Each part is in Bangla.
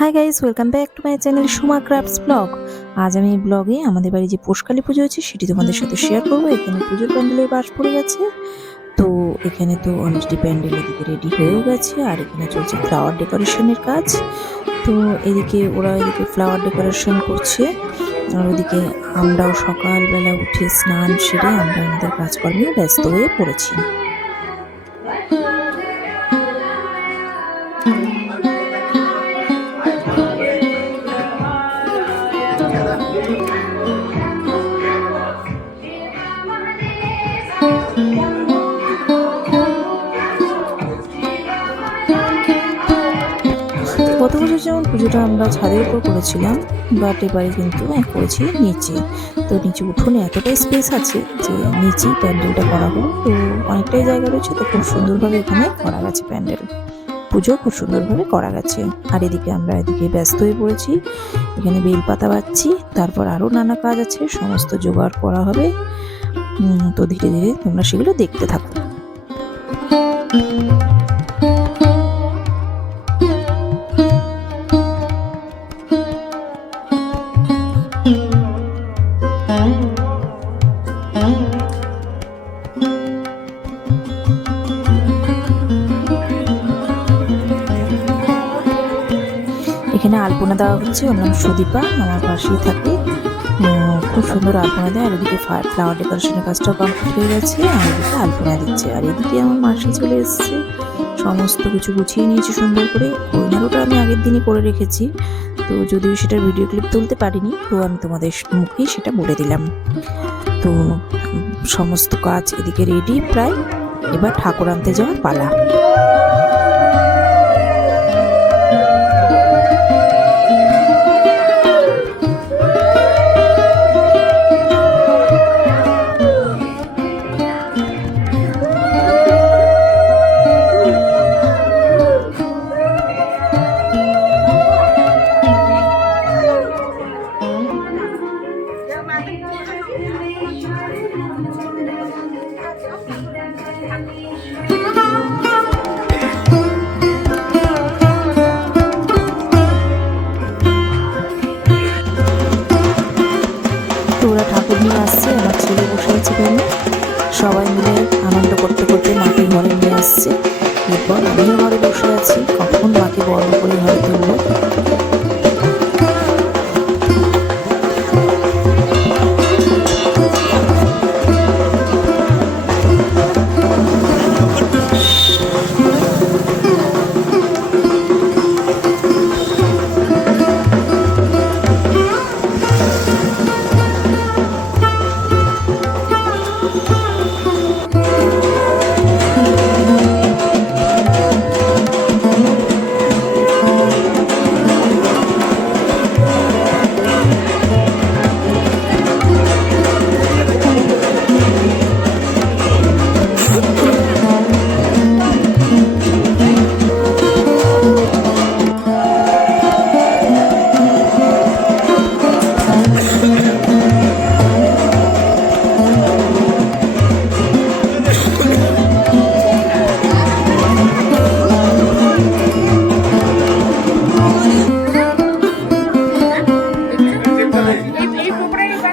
Hi guys, welcome back to my channel Suma crafts blog. আজ আমি এই ব্লগে আমাদের বাড়ি যে পোষকালী পুজো হচ্ছে সেটি তোমাদের সাথে শেয়ার করবো। এখানে পুজোর প্যান্ডেলের বাস পড়ে গেছে, তো এখানে তো অলরেডি প্যান্ডেল এদিকে রেডি হয়েও গেছে, আর এখানে চলছে ফ্লাওয়ার ডেকোরেশনের কাজ। তো ওরা এদিকে ফ্লাওয়ার ডেকোরেশন করছে, আর ওদিকে আমরাও সকালবেলা উঠে স্নান সেরে আমরা আমাদের কাজকর্মে ব্যস্ত হয়ে পড়েছি। গত বছর যেমন পুজোটা আমরা ছাদের উপর করেছিলাম, বাট এবারে কিন্তু করেছি নিচে। তো নিচে উঠোনে এতটাই স্পেস আছে যে নিচেই প্যান্ডেলটা করা হলো। তো অনেকটাই জায়গা রয়েছে, তো খুব সুন্দরভাবে এখানে করা গেছে প্যান্ডেল। পুজো খুব সুন্দরভাবে করা গেছে। আর এদিকে ব্যস্ত হয়ে পড়েছি, এখানে বেলপাতা বাচ্ছি, তারপর আরও নানা কাজ আছে, সমস্ত জোগাড় করা হবে। তো ধীরে ধীরে তোমরা সেগুলো দেখতে থাকো। এখানে আলপনা দেওয়া হচ্ছে, ওর নাম সুদীপা, আমার পাশেই থাকে। খুব সুন্দর আলপনা দেয়। আর এদিকে ফ্লাওয়ার ডেকোরেশনের কাজটাও কমপ্লিট হয়ে গেছে, আর এদিকে আলপনা দিচ্ছে। আর এদিকে আমার মাসি চলে এসছে, সমস্ত কিছু গুছিয়ে নিয়েছি সুন্দর করে। ওই নাড়ুটা আমি আগের দিনই করে রেখেছি, তো যদিও সেটার ভিডিও ক্লিপ তুলতে পারিনি, তো আমি তোমাদের মুখেই সেটা বলে দিলাম। তো সমস্ত কাজ এদিকে রেডি প্রায়, এবার ঠাকুর আনতে যাওয়ার পালা। ওরা ঠাকুর নিয়ে আসছে, আমার ছেলে বসে আছে এখানে, সবাই মিলে আনন্দ করতে করতে মাকে ঘরে নিয়ে আসছে। এরপর আমিও ঘরে বসে আছি, কখন মাকে বড় করে ঘরে তুলবো।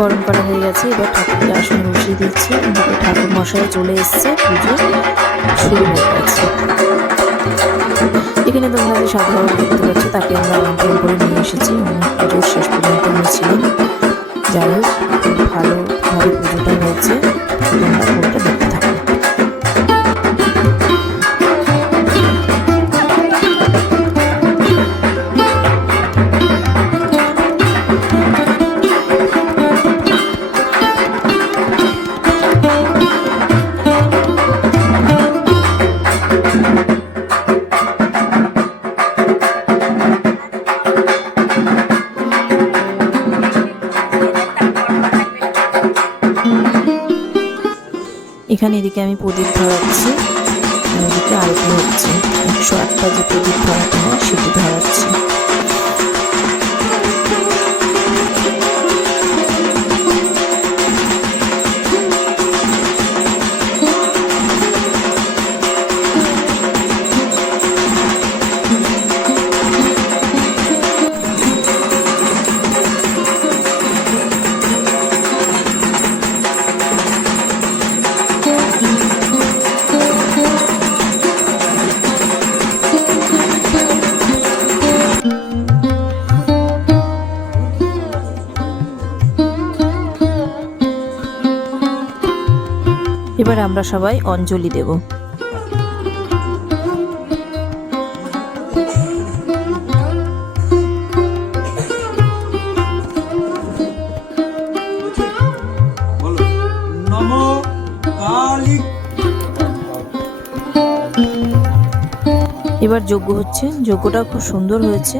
বরণ করা হয়ে গেছে, এবার ঠাকুরকে আসনে বসিয়ে দিচ্ছে। এদিকে ঠাকুর মশাই চলে এসছে, পুজো শুরু হয়ে গেছে। এখানে তোমরা যে সাধারণ দেখতে পাচ্ছ, তাকে আমরা আমন্ত্রণ করে নিয়ে এসেছি। পুজোর শেষ পর্যন্ত আমি ছিলাম। যাই হোক, খুব ভালোভাবে পুজোটা হয়েছে, তোমরা পুরোটা দেখতে থাকো। এখানে এদিকে আমি প্রদীপ ধরাচ্ছি, এদিকে আরতি হচ্ছে। 108টা যে প্রদীপ ধরাতে হয় সেটি ধরাচ্ছি। এবার আমরা সবাই অঞ্জলি দেব। এবার যজ্ঞ হচ্ছে, যজ্ঞটা খুব সুন্দর হয়েছে।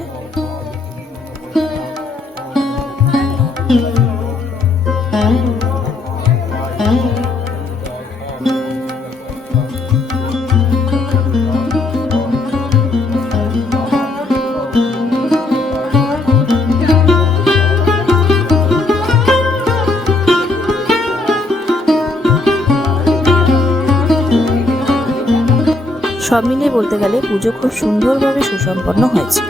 সব মিলিয়ে বলতে গেলে পুজো খুব সুন্দরভাবে সুসম্পন্ন হয়েছে।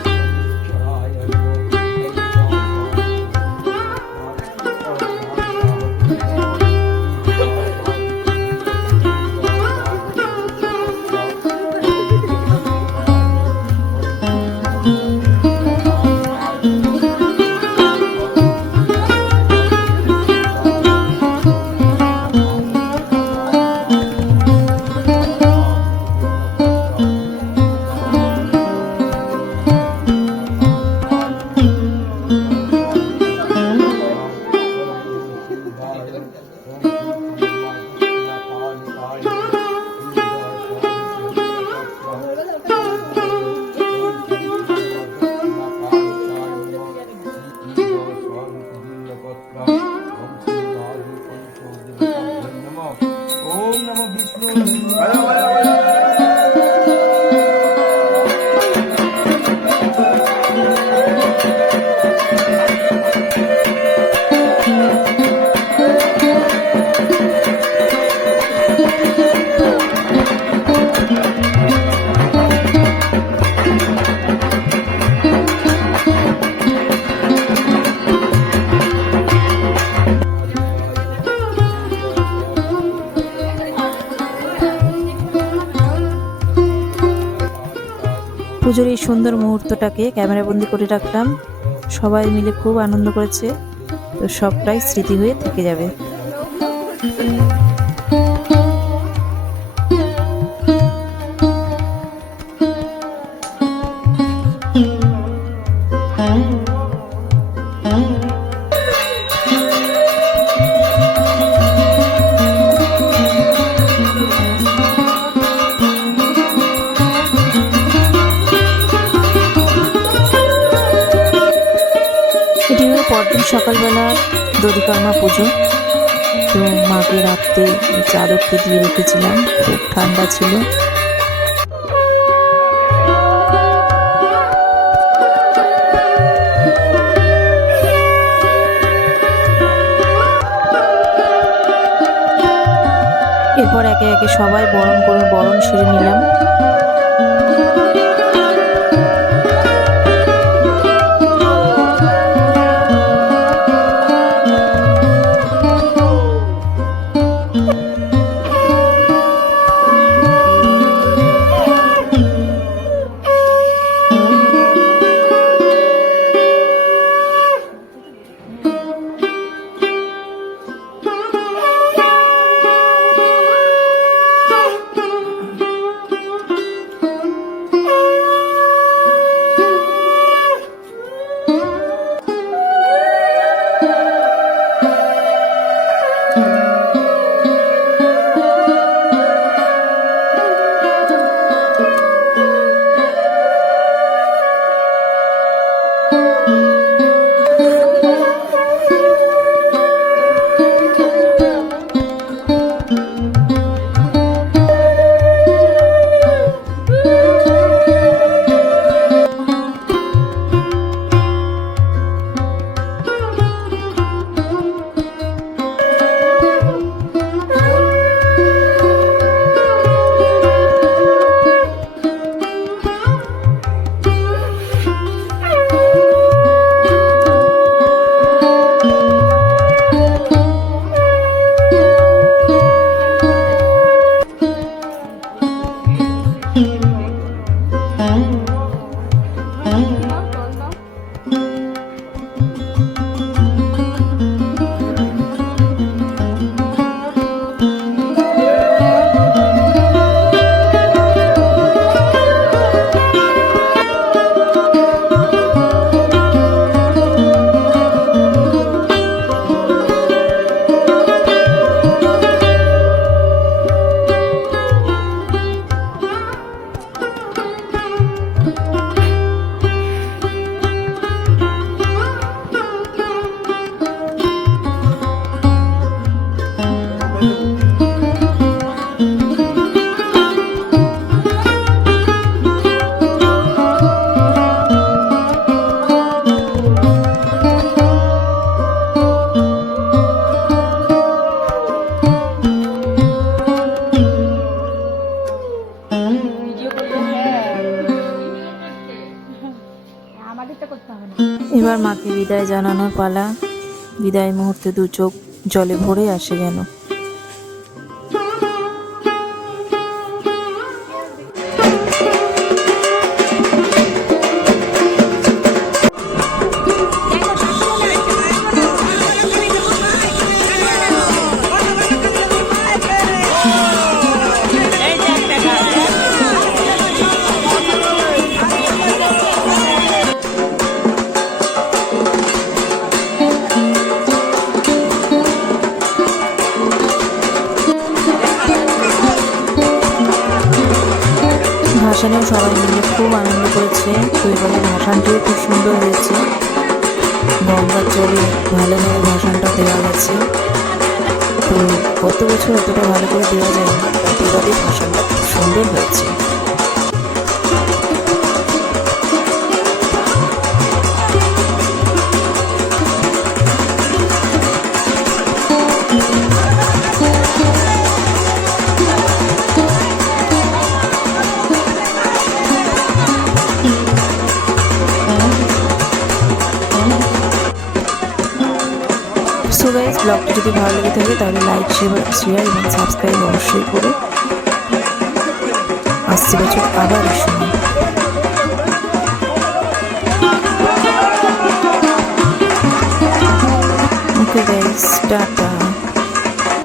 পুজোর এই সুন্দর মুহূর্তটাকে ক্যামেরাবন্দি করে রাখলাম। সবাই মিলে খুব আনন্দ করেছে, তো সবটাই স্মৃতি হয়ে থেকে যাবে। পরদিন সকালবেলা দধিকর্মা পুজো। তো মাকে রাত্রে চাদরটি দিয়ে রেখেছিলাম, খুব ঠান্ডা ছিল। এরপর একে একে সবাই বরণ সেরে নিলাম। এবার মাকে বিদায় জানানোর পালা। বিদায় মুহূর্তে দু চোখ জলে ভরে আসে যেন। ভাসানেও সবাই মিলে খুব আনন্দ করেছে। তো এবারে ভাসানটিও খুব সুন্দর হয়েছে। গঙ্গার জলে ভালোভাবে ভাসানটা দেওয়া গেছে। তো কত বছর অতটা ভালো করে দেওয়া যায় না, এবারে ভাসানটা খুব সুন্দর হয়েছে। সো গাইস, ব্লগটি যদি ভালো লেগে থাকে তাহলে লাইক শেয়ার এবং সাবস্ক্রাইব অবশ্যই করে। আসছে বছর আবার এই সময়। Okay guys, tata.